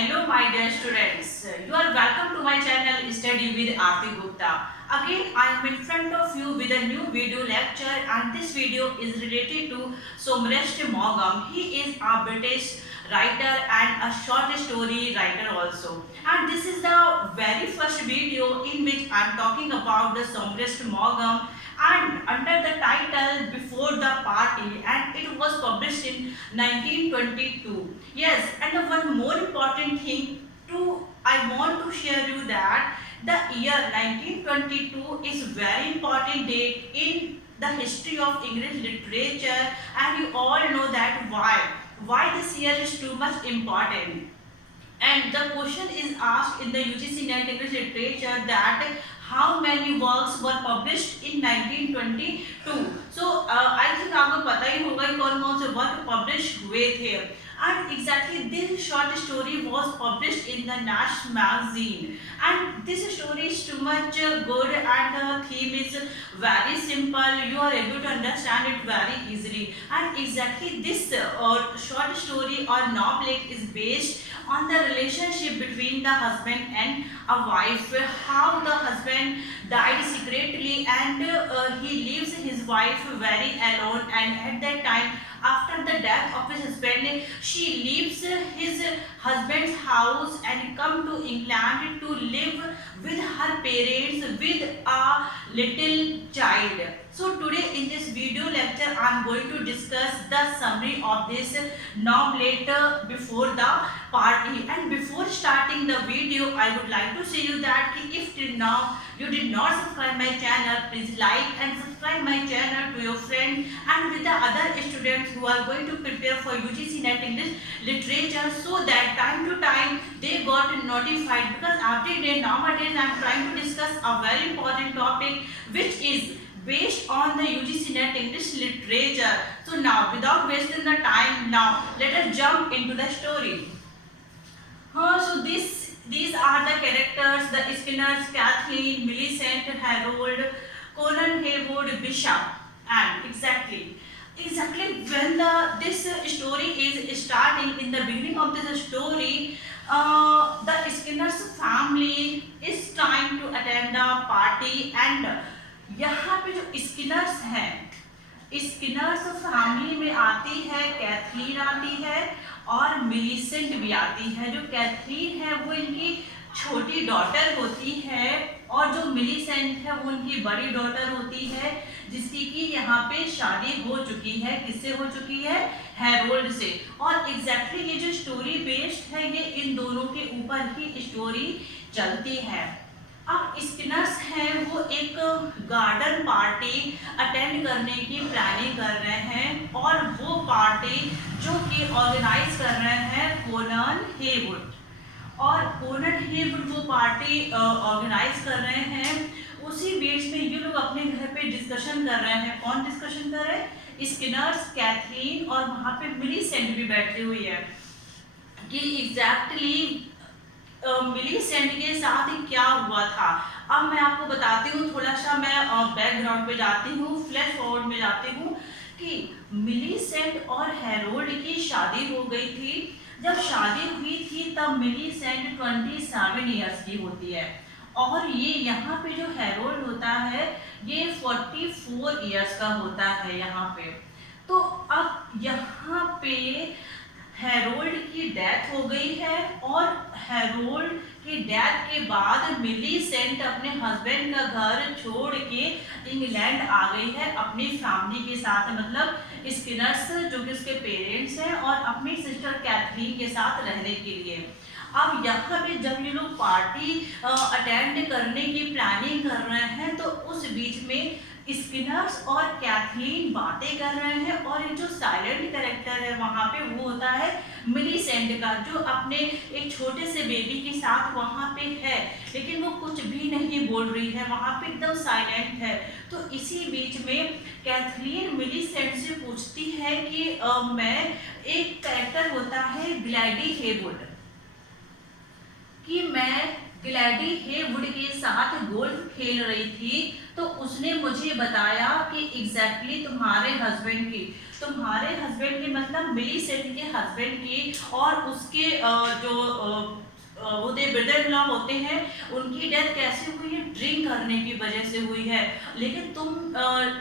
Hello my dear students, you are welcome to my channel Study with Aarti Gupta. Again I am in front of you with a new video lecture, and this video is related to Somrest Maugham. He is a British writer and a short story writer also. And this is the very first video in which I am talking about the Somrest Maugham, and under the title Before the Party, and it was published in 1922. Yes, and one more important thing I want to share you that the year 1922 is very important date in the history of English literature, and you all know that why this year is too much important. And the question is asked in the UGC NET English literature that how many works were published in 1922. So I think आपको पता ही होगा कि कौन-कौन से work publish हुए थे. And exactly this short story was published in the Nash magazine. And this story is too much good, and the theme is very simple. You are able to understand it very easily. And exactly this short story or novelette is based on the relationship between the husband and a wife, how the husband died secretly, and he leaves his wife very alone, and at that time after the death of his husband she leaves his husband's house and come to England to live with her parents with a little child. So today in this video lecture I am going to discuss the summary of this novelette Before the Party. And before starting the video I would like to say you that if till now you did not subscribe my channel, please like and subscribe my channel to your friend and with the other students who are going to prepare for UGC NET English literature, so that time to time they got notified, because every day nowadays I am trying to discuss a very important topic which is based on the UGC NET English literature. So now without wasting the time, now let us jump into the story. So these are the characters: the Skinners, Kathleen, Millicent, Harold, Conan, Haywood, Bishop. And exactly when this story is starting, in the beginning of this story, the Skinners family is trying to attend a party, and यहाँ पे जो Skinner's हैं, Skinner's family में आती है Catherine, आती है और मिलीसेंट भी आती है. जो कैथरीन है वो इनकी छोटी डॉटर होती है, और जो मिलीसेंट है वो उनकी बड़ी डॉटर होती है, जिसकी कि यहाँ पे शादी हो चुकी है. किससे हो चुकी है? हैरोल्ड से. और एग्जैक्टली ये जो स्टोरी बेस्ड है ये इन दोनों के ऊपर ही स्टोरी चलती है. अब स्किनर्स हैं वो एक गार्डन पार्टी अटेंड करने की प्लानिंग कर रहे हैं, और वो पार्टी जो कि ऑर्गेनाइज कर रहे हैं कोनन हेवुड. और कोनन हेवुड वो पार्टी ऑर्गेनाइज कर रहे हैं. उसी बीच में ये लोग अपने घर पे डिस्कशन कर रहे हैं. कौन डिस्कशन कर रहे हैं? स्किनर्स, कैथरीन, और वहाँ पे मिलीसेंट भी बैठी हुई है कि एग्जैक्टली मिलीसेंट के साथ क्या हुआ था. अब मैं आपको बताती हूँ, थोड़ा सा मैं बैकग्राउंड पे जाती हूँ, फ्लैश फॉरवर्ड में जाती हूँ कि मिलीसेंट और हैरोल्ड की शादी हो गई थी. जब शादी हुई थी तब मिलीसेंट 27 ईयर्स की होती है, और ये यहाँ पे जो हैरोल्ड होता है ये 44 ईयर्स का होता है यहाँ पे. तो अब यहाँ पे हैरोल्ड की डेथ हो गई है, और हैरोल्ड की डेथ के बाद मिलीसेंट अपने हस्बैंड का घर छोड़ के इंग्लैंड आ गई है अपनी फैमिली के साथ, मतलब स्किनर्स जो कि उसके पेरेंट्स हैं, और अपनी सिस्टर कैथरीन के साथ रहने के लिए. अब यहाँ पे जब ये लोग पार्टी अटेंड करने की प्लानिंग कर रहे हैं, तो उस बीच में स्किनर्स और कैथरीन बातें कर रहे हैं, और एक जो साइलेंट कैरेक्टर है वहाँ पे वो होता है मिलीसेंट का, जो अपने एक छोटे से बेबी के साथ वहाँ पे है, लेकिन वो कुछ भी नहीं बोल रही है, वहाँ पे एकदम साइलेंट है. तो इसी बीच में कैथरीन मिलीसेंट से पूछती है कि मैं, एक कैरेक्टर होता है ग्लैडी हेवुड, कि मैं ग्लैडी हेवुड के साथ गोल्फ खेल रही थी तो उसने मुझे बताया कि एग्जैक्टली तुम्हारे हस्बैंड की मतलब मिलीसेंट के हस्बैंड की और उसके जो होते ब्रदर इन लॉ होते हैं, उनकी डेथ कैसे हुई है, ड्रिंक करने की वजह से हुई है। लेकिन तुम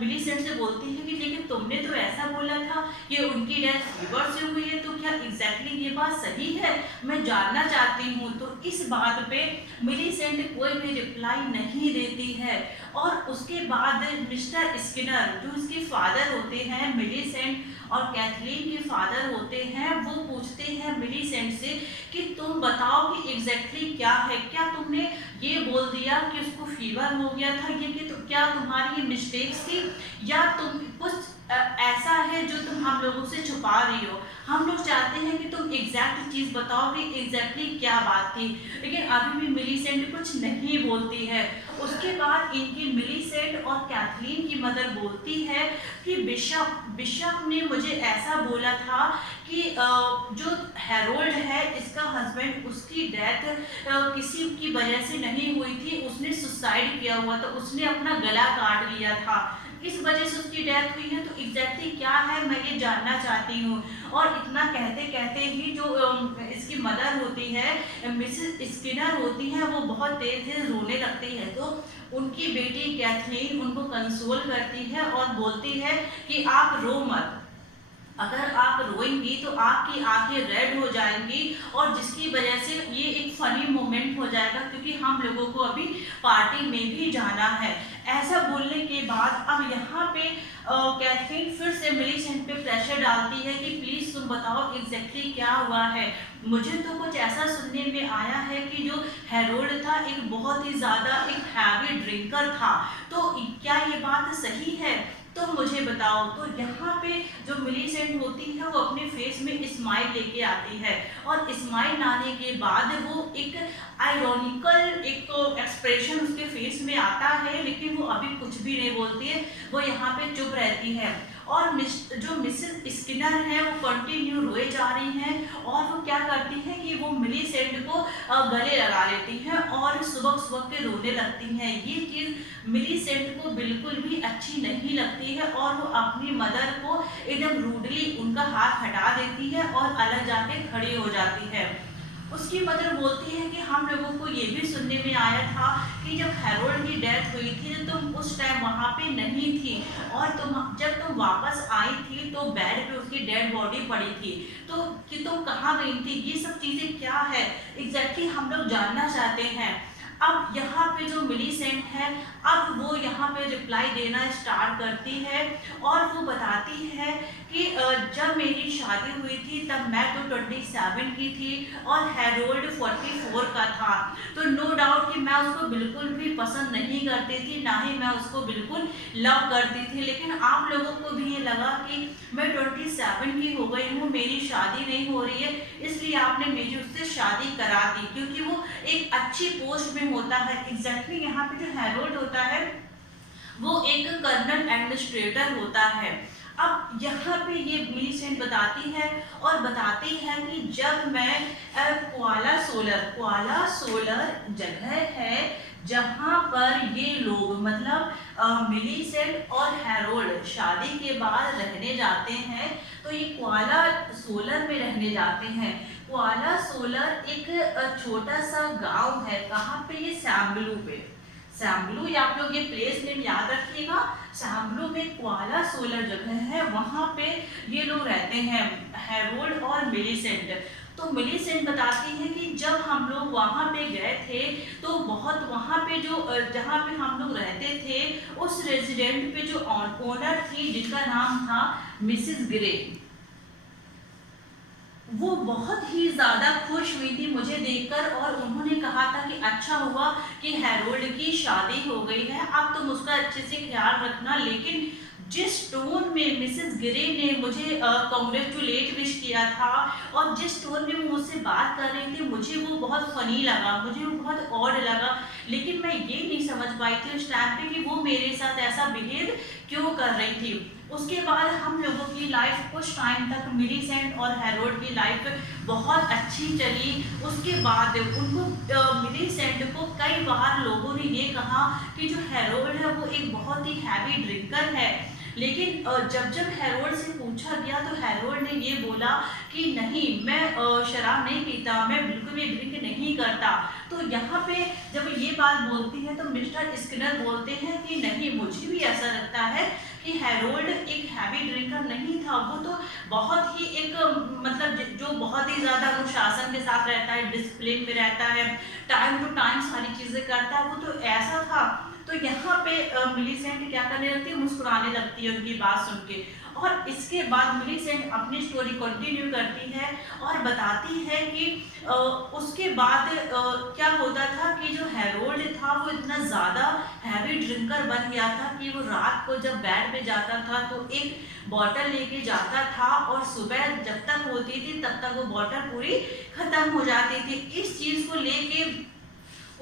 मिलीसेंट से बोलती है कि लेकिन तुमने तो ऐसा बोला था कि उनकी डेथ फीवर से हुई है, तो क्या एग्जैक्टली ये बात सही है, मैं जानना चाहती हूँ। तो इस बात पे मिलीसेंट कोई भी रिप्लाई नहीं देती है। और उसके बाद मिस्टर स्किनर जो इसके फादर होते हैं, मिलीसेंट और कैथलीन के फादर होते हैं, वो पूछते हैं मिलीसेंट से कि तुम बताओ कि एग्जैक्टली क्या है, क्या तुमने ये बोल दिया कि उसको फीवर हो गया था, ये कि तो क्या तुम्हारी ये मिस्टेक्स थी या तुम कुछ ऐसा है जो तुम हम लोगों से छुपा रही हो। हम लोग चाहते हैं कि तुम एग्जैक्ट चीज बताओ कि एग्जैक्टली क्या बात थी। लेकिन अभी भी मिलीसेंट कुछ नहीं बोलती है। उसके बाद इनकी मिलीसेंट और कैथलीन की मदर बोलती है कि बिशप ने मुझे ऐसा बोला था कि जो हैरोल्ड है इसका हस्बैंड, उसकी डेथ किसी की वजह से नहीं हुई थी, उसने सुसाइड किया हुआ था, उसने अपना गला काट लिया था, इस वजह से उसकी डेथ हुई है। तो एग्जैक्टली क्या है मैं ये जानना चाहती हूँ। और इतना कहते कहते ही जो इसकी मदर होती है, मिसेस स्किनर होती है, वो बहुत तेज तेज रोने लगती है। तो उनकी बेटी कैथरीन उनको कंसोल करती है और बोलती है कि आप रो मत, अगर आप रोएंगी तो आपकी आंखें रेड हो जाएंगी और जिसकी वजह से ये एक फनी मोमेंट हो जाएगा, क्योंकि हम लोगों को अभी पार्टी में भी जाना है। ऐसा बोलने के बाद अब यहाँ पे कैथरीन फिर से मिलीसेंट पे प्रेशर डालती है कि प्लीज तुम बताओ एग्जैक्टली क्या हुआ है। मुझे तो कुछ ऐसा सुनने में आया है कि जो हैरोल्ड था एक बहुत ही ज्यादा एक हैवी ड्रिंकर था, तो क्या ये बात सही है, तो मुझे बताओ। तो यहाँ पे जो मिलीसेंट होती है वो अपने फेस में स्माइल लेके आती है और स्माइल आने के बाद वो एक आयरॉनिकल एक एक्सप्रेशन उसके फेस में आता है, लेकिन वो अभी कुछ भी नहीं बोलती है, वो यहाँ पे चुप रहती है। और जो मिसेस स्किनर है वो कंटिन्यू रोए जा रही हैं और वो क्या करती हैं कि वो मिलीसेंट को गले लगा लेती हैं और सुबह सुबह के रोने लगती हैं। ये चीज़ मिलीसेंट को बिल्कुल भी अच्छी नहीं लगती है और वो अपनी मदर को एकदम रूडली उनका हाथ हटा देती है और अलग जाके खड़ी हो जाती है। उसकी मदर बोलती है कि हम लोगों को ये भी सुनने में आया था कि जब हैरोल्ड की डेथ हुई थी तो तुम उस टाइम वहाँ पे नहीं थी और जब तुम वापस आई थी तो बेड पे उसकी डेड बॉडी पड़ी थी, तो कि तुम कहाँ गई थी, ये सब चीज़ें क्या है एग्जैक्टली हम लोग जानना चाहते हैं। अब यहाँ पे जो मिलीसेंट है, अब वो यहाँ पे रिप्लाई देना स्टार्ट करती है और वो बताती है कि जब मेरी शादी हुई थी तब मैं तो 27 की थी और हैरोल्ड 44 का था, तो नो डाउट कि मैं उसको बिल्कुल भी पसंद नहीं करती थी, ना ही मैं उसको बिल्कुल लव करती थी। लेकिन आप लोगों को भी ये लगा कि मैं 27 की हो गई हूँ, मेरी शादी नहीं हो रही है, इसलिए आपने मेरी उससे शादी करा दी क्योंकि वो एक अच्छी पोस्ट में होता है। एग्जैक्टली यहाँ पे जो हैरोल्ड होता है वो एक कर्नल एडमिनिस्ट्रेटर होता है। अब यहाँ पे ये मिलीसेंट बताती है और बताती है कि जब मैं क्वाला सोलर जगह है जहाँ पर ये लोग मतलब मिलीसेंट और हैरोल्ड शादी के बाद रहने जाते हैं, तो ये क्वाला सोलर में रहने जाते हैं। क्वाला सोलर एक छोटा सा गांव है, कहाँ पे, ये सैम्बलू पे, सैम्बलू, या आप लोग ये प्लेस नेम याद रखिएगा, सैम्बलू में क्वाला सोलर जगह है, वहाँ पे ये लोग रहते हैं हैरोल्ड और मिलीसेंट। तो मिलीसेंट बताती है कि जब हम लोग वहाँ पे गए थे तो बहुत वहाँ पे जो जहाँ पे हम लोग रहते थे उस रेजिडेंट पे जो ओनर थी जिनका नाम था मिसिस ग्रे, वो बहुत ही ज़्यादा खुश हुई थी मुझे देखकर और उन्होंने कहा था कि अच्छा हुआ कि हैरोल्ड की शादी हो गई है, अब तुम उसका अच्छे से ख्याल रखना। लेकिन जिस टोन में मिसेस गिरे ने मुझे कॉन्ग्रेचुलेट विश किया था और जिस टोन में वो मुझसे बात कर रही थी, मुझे वो बहुत फनी लगा, मुझे वो बहुत ऑड लगा। लेकिन मैं ये नहीं समझ पाई थी उस टाइम पे कि वो मेरे साथ ऐसा बिहेव क्यों कर रही थी। उसके बाद हम लोगों की लाइफ कुछ टाइम तक मिलीसेंट और हैरोल्ड की लाइफ बहुत अच्छी चली। उसके बाद उनको मिलीसेंट को कई बार लोगों ने ये कहा कि जो हैरोल्ड है वो एक बहुत ही हैवी ड्रिंकर है, लेकिन जब जब हैरोल्ड से पूछा गया तो हैरोल्ड ने ये बोला कि नहीं, मैं शराब नहीं पीता, मैं बिल्कुल भी ड्रिंक नहीं करता। तो यहाँ पे जब ये बात बोलती है तो मिस्टर स्किनर बोलते हैं कि नहीं, मुझे भी ऐसा लगता है कि हैरोल्ड एक हैवी ड्रिंकर नहीं था, वो तो बहुत ही एक मतलब जो बहुत ही ज़्यादा अनुशासन के साथ रहता है, डिसिप्लिन में रहता है, टाइम टू टाइम सारी चीज़ें करता है, वो तो ऐसा था। तो यहाँ पे मिलीसेंट क्या करने लगती है, मुस्कुराने लगती है उनकी बात सुन के। और इसके बाद मिलीसेंट अपनी स्टोरी कंटिन्यू करती है और बताती है कि उसके बाद क्या होता था कि जो हैरोल्ड था वो इतना ज़्यादा हैवी ड्रिंकर बन गया था कि वो रात को जब बेड पे जाता था तो एक बॉटल लेके जाता था और सुबह जब तक होती थी तब तक वो बॉटल पूरी खत्म हो जाती थी। इस चीज़ को लेके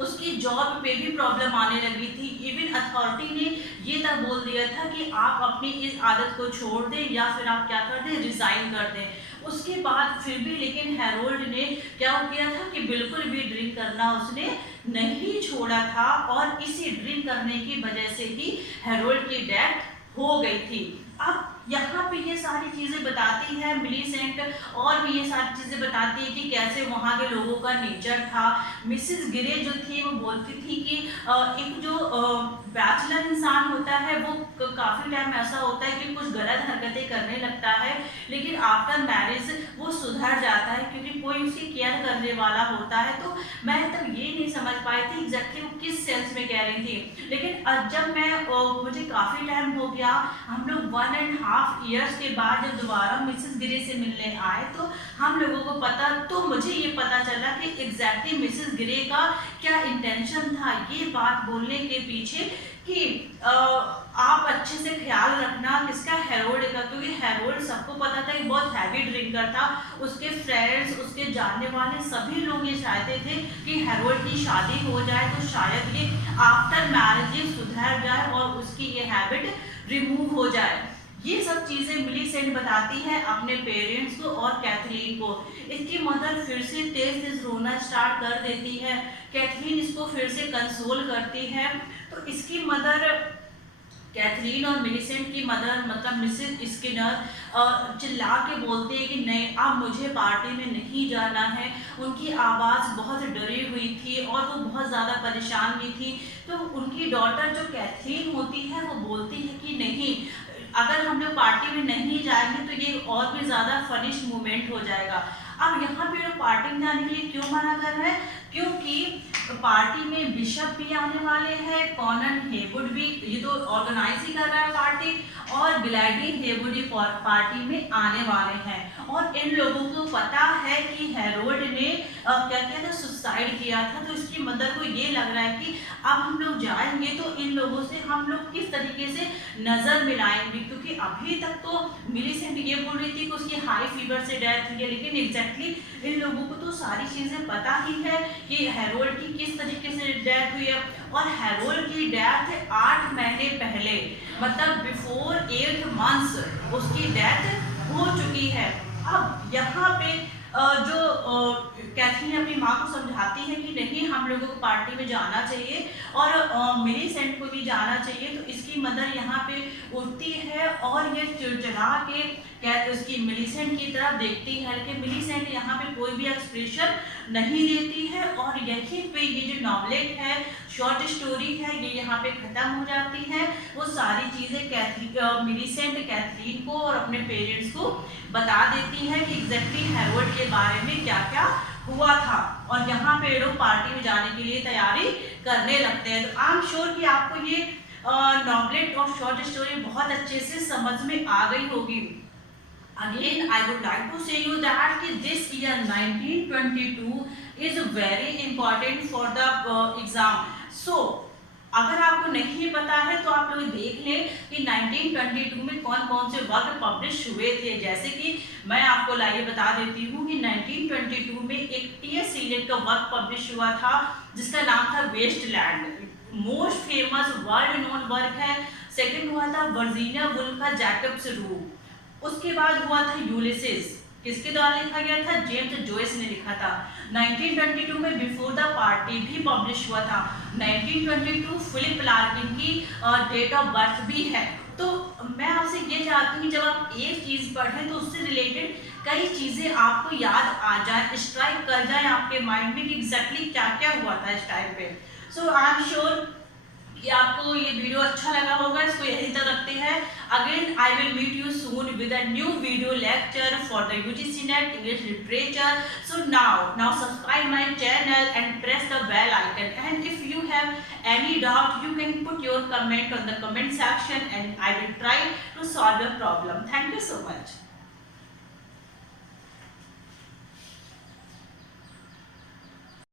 उसकी जॉब पे भी प्रॉब्लम आने लगी थी। इवन अथॉरिटी ने ये तक बोल दिया था कि आप अपनी इस आदत को छोड़ दें या फिर आप क्या कर दें, रिजाइन कर दें। उसके बाद फिर भी लेकिन हैरोल्ड ने क्या किया था कि बिल्कुल भी ड्रिंक करना उसने नहीं छोड़ा था और इसी ड्रिंक करने की वजह से ही हैरोल्ड की डेथ हो गई थी। अब यहाँ पे ये सारी चीज़ें बताती है मिलीसेंट, और भी ये सारी चीज़ें बताती है कि कैसे वहाँ के लोगों का नेचर था। मिसेस गिरे जो थी वो बोलती थी कि एक जो बैचलर इंसान होता है वो काफ़ी टाइम ऐसा होता है कि कुछ गलत हरकतें करने लगता है, लेकिन आफ्टर मैरिज वो सुधर जाता है क्योंकि कोई उसकी केयर करने वाला होता है। तो मैं तब ये नहीं समझ पाई थी एग्जैक्टली वो किस सेंस में कह रही थी, लेकिन जब मैं मुझे काफ़ी टाइम हो गया, हम लोग 1.5 ईयर्स के बाद जब दोबारा मिसेस गिरे से मिलने आए तो हम लोगों को पता, तो मुझे ये पता चला कि एग्जैक्टली मिसेस गिरे का क्या इंटेंशन था ये बात बोलने के पीछे कि आप अच्छे से ख्याल रखना किसका, हैरोल्ड का, क्योंकि हैरोल्ड सबको पता था कि बहुत हैवी ड्रिंकर था। उसके फ्रेंड्स, उसके जानने वाले सभी लोग ये चाहते थे कि हैरोल्ड की शादी हो जाए तो शायद ये आफ्टर मैरिज ये सुधर जाए और उसकी ये हैबिट रिमूव हो जाए। ये सब चीज़ें मिलीसेंट बताती है अपने पेरेंट्स को और कैथरीन को। इसकी मदर फिर से तेज तेज रोना स्टार्ट कर देती है। कैथरीन इसको फिर से कंसोल करती है। तो इसकी मदर, कैथरीन और मिलीसेंट की मदर मतलब मिसेस स्किनर चिल्ला के बोलते हैं कि नहीं, अब मुझे पार्टी में नहीं जाना है। उनकी आवाज़ बहुत डरी हुई थी और वो बहुत ज़्यादा परेशान भी थी। तो उनकी डॉटर जो कैथरीन होती है वो बोलती है कि नहीं, अगर हम लोग पार्टी में नहीं जाएंगे तो ये और भी ज़्यादा फनिश मोमेंट हो जाएगा। अब यहाँ पे लोग पार्टी में जाने के लिए क्यों मना कर रहे हैं, क्योंकि पार्टी में बिशप भी आने वाले हैं, कॉनन हेवुड भी, ये तो ऑर्गेनाइज ही कर रहा है पार्टी, और ग्लैडी हेवुड भी पार्टी में आने वाले हैं। और इन लोगों को पता है कि हैरोल्ड ने क्या किया था, सुसाइड किया था। तो इसकी मदर को ये लग रहा है कि अब हम लोग जाएंगे तो इन लोगों से हम लोग किस तरीके से नज़र मिलाएंगे, क्योंकि अभी तक तो मिलीसेंट ये बोल रही थी कि उसकी हाई फीवर से डेथ हुई है, लेकिन एग्जैक्टली इन लोगों को तो सारी चीज़ें पता ही है कि हैरोल्ड की किस तरीके से डेथ हुई है। और हैरोल्ड की डेथ 8 महीने पहले, मतलब बिफोर 8 मंथ्स उसकी डेथ हो चुकी है। अब यहाँ पे जो कैथरीन अपनी माँ को समझाती है कि नहीं, हम लोगों को पार्टी में जाना चाहिए और मिलीसेंट को भी जाना चाहिए। तो इसकी मदर यहाँ पे उठती है और ये चिड़चिड़ा के उसकी मिलीसेंट की तरफ देखती है, लेकिन मिलीसेंट यहाँ पे कोई भी एक्सप्रेशन नहीं देती है। और यहीं पे ये जो नॉवलेट है, शॉर्ट स्टोरी है, ये यहाँ पे ख़त्म हो जाती है। वो सारी चीज़ें मिलीसेंट कैथरीन को और अपने पेरेंट्स को बता देती है कि एग्जैक्टली हैरोल्ड के बारे में क्या क्या हुआ था, और यहाँ पे लोग पार्टी में जाने के लिए तैयारी करने लगते हैं। तो आई एम श्योर कि आपको ये नॉवलेट और शॉर्ट स्टोरी बहुत अच्छे से समझ में आ गई होगी। Again, I would like to say you that this year 1922 is very important for the exam. So, अगर आपको नहीं पता है तो आप लोग देख लें कि 1922 में कौन कौन से वर्क पब्लिश हुए थे। जैसे कि मैं आपको लाइए बता देती हूँ कि 1922 में एक टी.एस. इलियट का वर्क पब्लिश हुआ था जिसका नाम था Waste Land. Most famous world known work है। सेकंड हुआ था वर्जीनिया वुल्फ का जैकब्स रूम। उसके बाद हुआ था यूलिसिस, किसके द्वारा लिखा गया था? जेम्स जॉयस ने लिखा था। 1922 में बिफोर द पार्टी भी पब्लिश हुआ था। 1922 फिलिप लार्किन की डेट ऑफ बर्थ भी है। तो मैं आपसे ये चाहती हूँ कि जब आप एक चीज पढ़ें तो उससे रिलेटेड कई चीजें आपको याद आ जाए, स्ट्राइक कर जाए आपके माइंड में कि एग्जैक्टली क्या क्या हुआ था इस टाइम पे। सो आई एम श्योर कि आपको ये वीडियो अच्छा लगा होगा। इसको यहीं तक रखते हैं। Again I will meet you soon with a new video lecture for the UGC NET English Literature. So now subscribe my channel and press the bell icon. And if you have any doubt, you can put your comment on the comment section and I will try to solve your problem. Thank you so much.